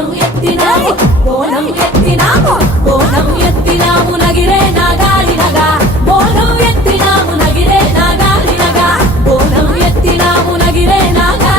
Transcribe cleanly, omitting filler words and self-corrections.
బోనం ఎత్తినాము బోనం ఎత్తినాము నగిరే నాగాలి నగా బోనం ఎత్తినాము నగిరే నాగాలి నగా బోనం ఎత్తినాము నగిరే నాగా